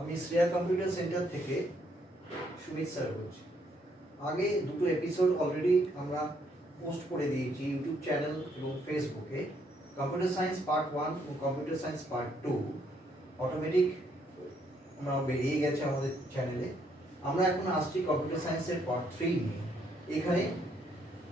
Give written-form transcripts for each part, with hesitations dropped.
আমি Shreya computer centre থেকে Sumit sir বলছি। আগে দুটো এপিসোড অলরেডি আমরা পোস্ট করে দিয়েছি ইউটিউব চ্যানেল এবং ফেসবুকে। কম্পিউটার সায়েন্স পার্ট 1 ও কম্পিউটার সায়েন্স পার্ট 2 অটোমেটিক আমরা বেরিয়ে গেছে আমাদের চ্যানেলে। আমরা এখন আসছি কম্পিউটার সায়েন্সের পার্ট 3 নিয়ে। এখানে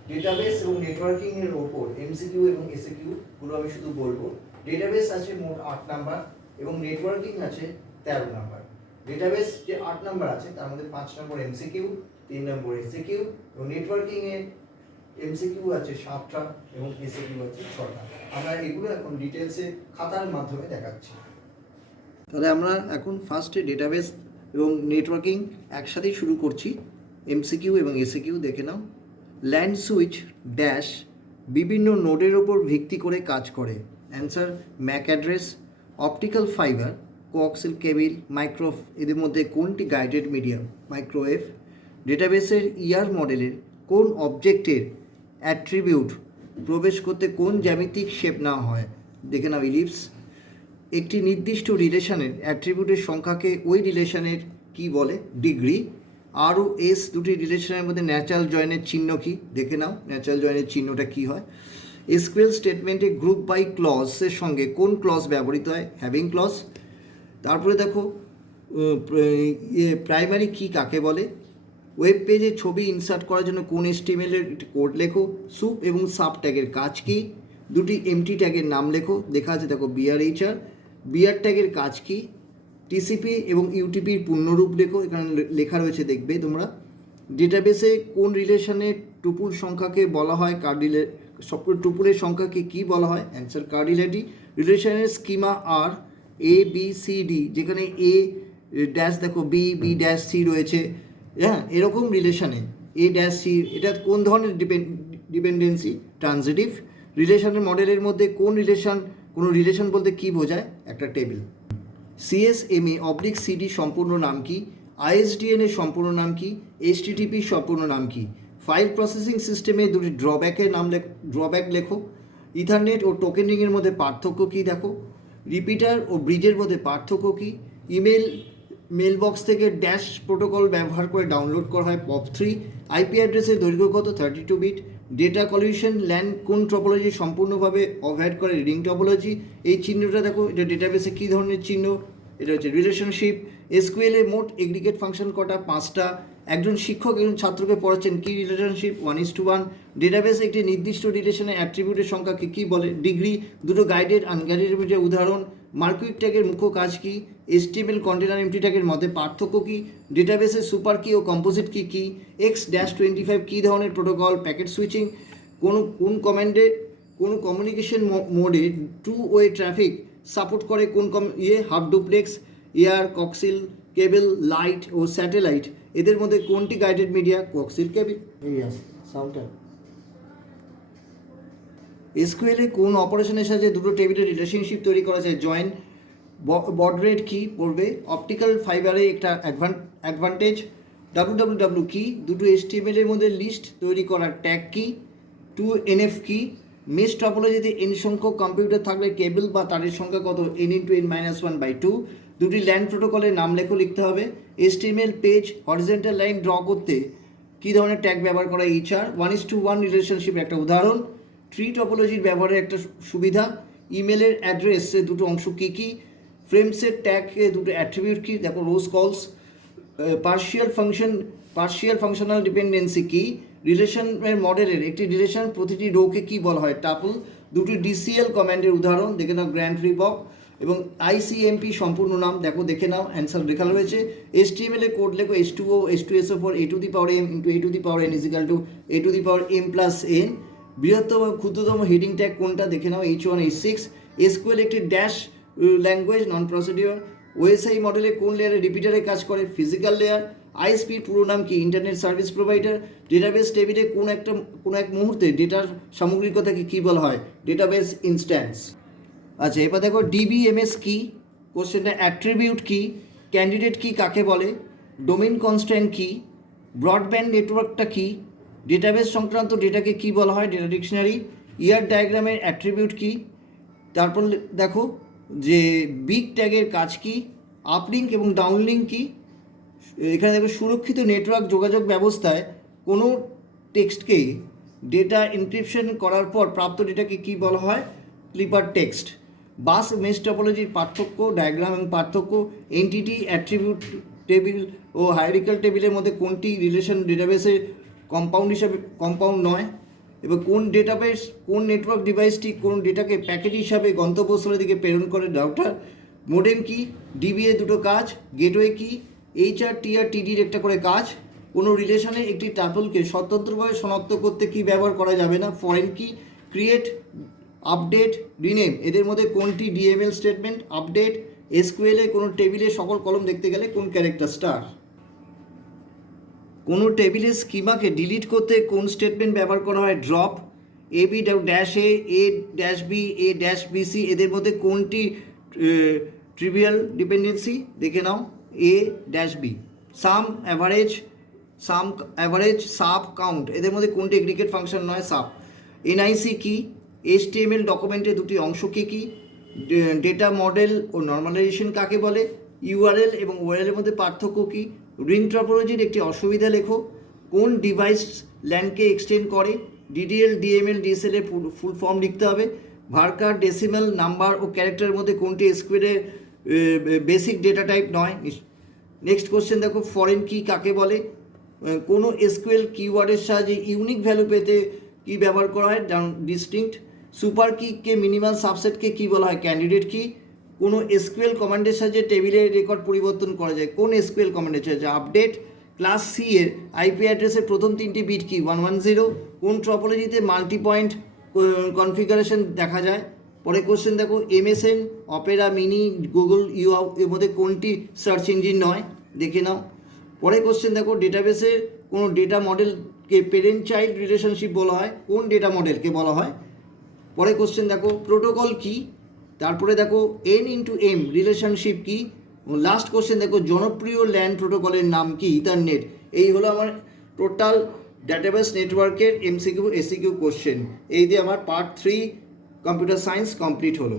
ডেটাবেস এবং নেটওয়ার্কিং এর ওপর এমসিকিউ এবং এসিকিউ গুলো আমি শুধু বলবো। ডেটাবেস আছে মোট 8 নাম্বার এবং নেটওয়ার্কিং আছে 13 নাম্বার। ডেটাবেস যে 8 নাম্বার আছে তার মধ্যে 5 নম্বর এমসিকিউ, 3 নম্বর এসিকিউ এবং নেটওয়ার্কিং এ এমসিকিউ আছে 7টা এবং এসিকিউ আছে 6টা। আমরা এগুলো এখন ডিটেইলসে খাতার মাধ্যমে দেখাচ্ছি। তাহলে আমরা এখন ফার্স্টে ডেটাবেস এবং নেটওয়ার্কিং একসাথেই শুরু করছি। এমসিকিউ এবং এসিকিউ দেখে নাও। ল্যান্ড সুইচ ড্যাশ বিভিন্ন নোডের ওপর ভিত্তি করে কাজ করে। Answer Mac address. Optical fibre, coaxial কেবল, মাইক্রোওয়েভ এদের মধ্যে কোনটি গাইডেড মিডিয়াম? মাইক্রোওয়েভ। ডেটাবেসের ইয়ার মডেলের কোন অবজেক্টের অ্যাট্রিবিউট প্রবেশ করতে কোন জ্যামিতিক শেপ নেওয়া হয়? দেখে নাও ইলিপস। একটি নির্দিষ্ট রিলেশনের অ্যাট্রিবিউটের সংখ্যাকে ওই রিলেশনের কি বলে? ডিগ্রি। আর ও এস দুটি রিলেশনের মধ্যে ন্যাচারাল জয়েনের চিহ্ন কি? দেখে নাও ন্যাচারাল জয়েনের চিহ্নটা কি হয়। এসকিউএল স্টেটমেন্টে গ্রুপ বাই ক্লজের সঙ্গে কোন ক্লজ ব্যবহৃত হয়? Having clause. তারপরে দেখো প্রাইমারি কি কাকে বলে? ওয়েব পেজে ছবি ইনসার্ট করার জন্য কোন HTML এর কোড লেখো। সুপ এবং সাব ট্যাগের কাজ কি? দুটি এমটি ট্যাগের নাম লেখো। দেখা আছে দেখো BRHR। বিআর ট্যাগের কাজ কি? টিসিপি এবং ইউটিপির পূর্ণরূপ লেখো, এখানে লেখা রয়েছে দেখবে তোমরা। ডেটাবেসে কোন রিলেশনের টুপুল সংখ্যাকে বলা হয় সব টুপুলের সংখ্যাকে কি বলা হয়? অ্যান্সার কার্ডিলিটি। রিলেশনের স্কিমা আর ABCD, যেখানে A ড্যাশ দেখো B-C রয়েছে, হ্যাঁ এরকম রিলেশনে A-C এটা কোন ধরনের ডিপেন্ডেন্সি? ট্রানজিটিভ। রিলেশনের মডেলের মধ্যে কোনো রিলেশন বলতে কি বোঝায়? একটা টেবিল। CSMA/CD সম্পূর্ণ নাম কি? ISDN এর সম্পূর্ণ নাম কি? HTTP সম্পূর্ণ নাম কি? ফাইল প্রসেসিং সিস্টেমে দুটি ড্রব্যাক লেখো। ইথারনেট ও টোকেনিংয়ের মধ্যে পার্থক্য কি দেখো। রিপিটার ও ব্রিজের মধ্যে পার্থক্য কি? মেলবক্স থেকে ড্যাশ প্রোটোকল ব্যবহার করে ডাউনলোড করা হয় POP3। IP অ্যাড্রেসের দৈর্ঘ্য কত? 32 বিট। ডেটা কলিউশন ল্যান্ড কোন টপোলজি সম্পূর্ণভাবে অ্যাভয়েড করে? Ring topology. এই চিহ্নটা দেখো, এটা ডেটাবেসে কী ধরনের চিহ্ন? এটা হচ্ছে রিলেশনশিপ। SQL এ মোট এগ্রিগেট ফাংশন কটা? 5টা। একজন শিক্ষক একজন ছাত্রকে পড়াচ্ছেন, কি রিলেশনশিপ? 1:1। ডেটাবেস একটি নির্দিষ্ট রিলেশনের অ্যাট্রিবিউটের সংখ্যাকে কী বলে? ডিগ্রি। দুটো গাইডেড আনগাইডেড উদাহরণ। মার্কুইক ট্যাগের মুখ্য কাজ কি? HTML কন্টেনার এমটি ট্যাগের মধ্যে পার্থক্য কি? ডেটাবেসের সুপার কি ও কম্পোজিট কি কি? X-25 কী ধরনের প্রোটোকল? Packet switching. কোন কমিউনিকেশন মোডে টু ওয়ে ট্রাফিক সাপোর্ট করে? হাফ ডুপ্লেক্স, এয়ার, কক্সিল কেবল, লাইট ও স্যাটেলাইট এদের মধ্যে কোনটি গাইডেড মিডিয়া? কক্সিল কেবল। সাউন্ডটা SQL এ কোন অপারেশনের সাথে দুটো টেবিলের রিলেশনশিপ তৈরি করা যায়? জয়েন। বড রেট কি পড়বে? অপটিক্যাল ফাইবারে একটা অ্যাডভান্টেজ। WWW কি? দুটো HTML এর মধ্যে লিস্ট তৈরি করার ট্যাগ কি? 2NF কি? মেশ টপোলজিতে n সংখ্যক কম্পিউটার থাকলে কেবল বা তারের সংখ্যা কত? n×n-1/2। দুটি ল্যান্ড প্রোটোকলের নাম লিখতে হবে। HTML page horizontal line draw করতে কী ধরনের ট্যাগ ব্যবহার করা? HR। 1:1 রিলেশনশিপের একটা উদাহরণ। ট্রি টপোলজির ব্যবহারের একটা সুবিধা। ইমেলের অ্যাড্রেসে দুটো অংশ কী কী? ফ্রেমসের ট্যাগে দুটো অ্যাট্রিবিউট কী? দেখো রোজ কলস। পার্শিয়াল ফাংশনাল ডিপেন্ডেন্সি কি? রিলেশনের মডেলের একটি রিলেশন প্রতিটি রোকে কি বলা হয়? টাপল। দুটি DCL কমান্ডের উদাহরণ দেখে নাও, গ্র্যান্ড রিবক এবং ICMP সম্পূর্ণ নাম দেখে নাও, অ্যান্সার লেখা রয়েছে। HTML এর কোড লেখো H2O H2SO4 A⁴ A⁴ A⁴ n+n। বৃহত্তম ক্ষুদ্রতম হেডিং ট্যাগ কোনটা? দেখে নাও H1 H6। SQL একটি ড্যাশ ল্যাঙ্গুয়েজ, নন প্রসিডিওর। OSI মডেলে কোন লেয়ারে রিপিটারে কাজ করে? Physical layer. ISP পুরো নাম কি? Internet service provider. ডেটাবেস টেবিলে কোন এক মুহূর্তে ডেটার সামগ্রিকতাকে কী বলা হয়? Database instance. আচ্ছা, এবার দেখো DBMS কি? কোশ্চেনটা অ্যাট্রিবিউট কি? ক্যান্ডিডেট কি কাকে বলে? ডোমেইন কনস্ট্যান্ট কি? ব্রডব্যান্ড নেটওয়ার্কটা কি? ডেটাবেস সংক্রান্ত ডেটাকে কি বলা হয়? Data dictionary. ইয়ার ডায়াগ্রামের অ্যাট্রিবিউট কি? তারপর দেখো যে বিগ ট্যাগের কাজ কি? আপলিঙ্ক এবং ডাউনলিঙ্ক কি? এখানে দেখো সুরক্ষিত নেটওয়ার্ক যোগাযোগ ব্যবস্থায় কোনো টেক্সটকে ডেটা এনক্রিপশন করার পর প্রাপ্ত ডেটাকে কী বলা হয়? Clipper text. বাস মেশ টপোলজির পার্থক্য, ডায়াগ্রাম এবং পার্থক্য, এন্টিটি অ্যাট্রিবিউট টেবিল ও হায়ারার্কিক্যাল টেবিলের মধ্যে কোনটি রিলেশন ডেটাবেসের কম্পাউন্ড নয়, এবার কোন ডেটাবেস কোন নেটওয়ার্ক ডিভাইসটি কোন ডেটাকে প্যাকেট হিসাবে গন্তব্যস্থলের দিকে প্রেরণ করে? রাউটার। মোডেম কি? ডিবিএ দুটো কাজ। গেটওয়ে কি? এইচআর টিআর টিডির একটা করে কাজ। কোনো রিলেশনের একটি টাপলকে স্বতন্ত্রভাবে শনাক্ত করতে কি ব্যবহার করা যাবে না? ফরেন কি? ক্রিয়েট, আপডেট, রিনেম, এদের মধ্যে কোনটি ডিএমএল স্টেটমেন্ট? আপডেট। এসকিউএলে কোনো টেবিলে সকল কলম দেখতে গেলে কোন ক্যারেক্টার? স্টার। কোনো টেবিলের স্কিমাকে ডিলিট করতে কোন স্টেটমেন্ট ব্যবহার করা হয়? Drop. A B dash A dash B, A dash BC, এদের মধ্যে কোনটি ট্রিভিয়াল ডিপেন্ডেন্সি? দেখে নাও, A dash B. Sum average, sub, count, এদের মধ্যে কোনটি এগ্রিগেট ফাংশন নয়? সাব। এনআইসি কি? এইচটিএমএল ডকুমেন্টের দুটি অংশ কী কী? ডেটা মডেল ও নর্মালাইজেশন কাকে বলে? ইউআরএল এবং ওআরএল এর মধ্যে পার্থক্য কী? রিং টপোলজির একটি অসুবিধা লেখো। কোন ডিভাইস ল্যান্ডকে এক্সটেন্ড করে? ডিডিএল, ডিএমএল, ডিএসএল এর ফুল ফর্ম লিখতে হবে। ভার্কার, ডেসিমাল, নাম্বার ও ক্যারেক্টারের মধ্যে কোনটি এসকিউএলের বেসিক ডেটা টাইপ নয়? নেক্সট কোশ্চেন দেখো, ফরেন কি কাকে বলে? কোনো এসকিউএল কিওয়ার্ডের সাহায্যে ইউনিক ভ্যালু পেতে কি ব্যবহার করা হয়? ডিস্টিংক্ট। সুপার কিকে মিনিমাল সাবসেটকে কি বলা হয়? ক্যান্ডিডেট কি। কোনো এসকিউএল কমান্ডের সাহায্যে টেবিলের রেকর্ড পরিবর্তন করা যায়? কোন এসকিউএল কমান্ডের সাহায্যে? আপডেট। ক্লাস সি এর আইপি অ্যাড্রেসের প্রথম তিনটি বিট কি? 110। কোন টপোলজিতে মাল্টি পয়েন্ট কনফিগারেশন দেখা যায়? পরে কোশ্চেন দেখো, এমএসএন, অপেরা মিনি, গুগল এর মধ্যে কোনটি সার্চ ইঞ্জিন নয়? দেখে নাও। পরে কোশ্চেন দেখো, ডেটাবেসের কোনো ডেটা মডেলকে প্যারেন্ট চাইল্ড রিলেশনশিপ বলা হয়? কোন ডেটা মডেলকে বলা হয়? পরে কোশ্চেন দেখো, প্রোটোকল কি? তারপরে দেখো N×M রিলেশনশিপ কি? লাস্ট কোশ্চেন দেখো, জনপ্রিয় ল্যান প্রোটোকলের নাম কি? ইথারনেট। এই হলো আমার টোটাল ডেটাবেস নেটওয়ার্কের এমসিকিউ এসিকিউ কোশ্চেন। এই দিয়ে আমার পার্ট 3 কম্পিউটার সায়েন্স কমপ্লিট হলো।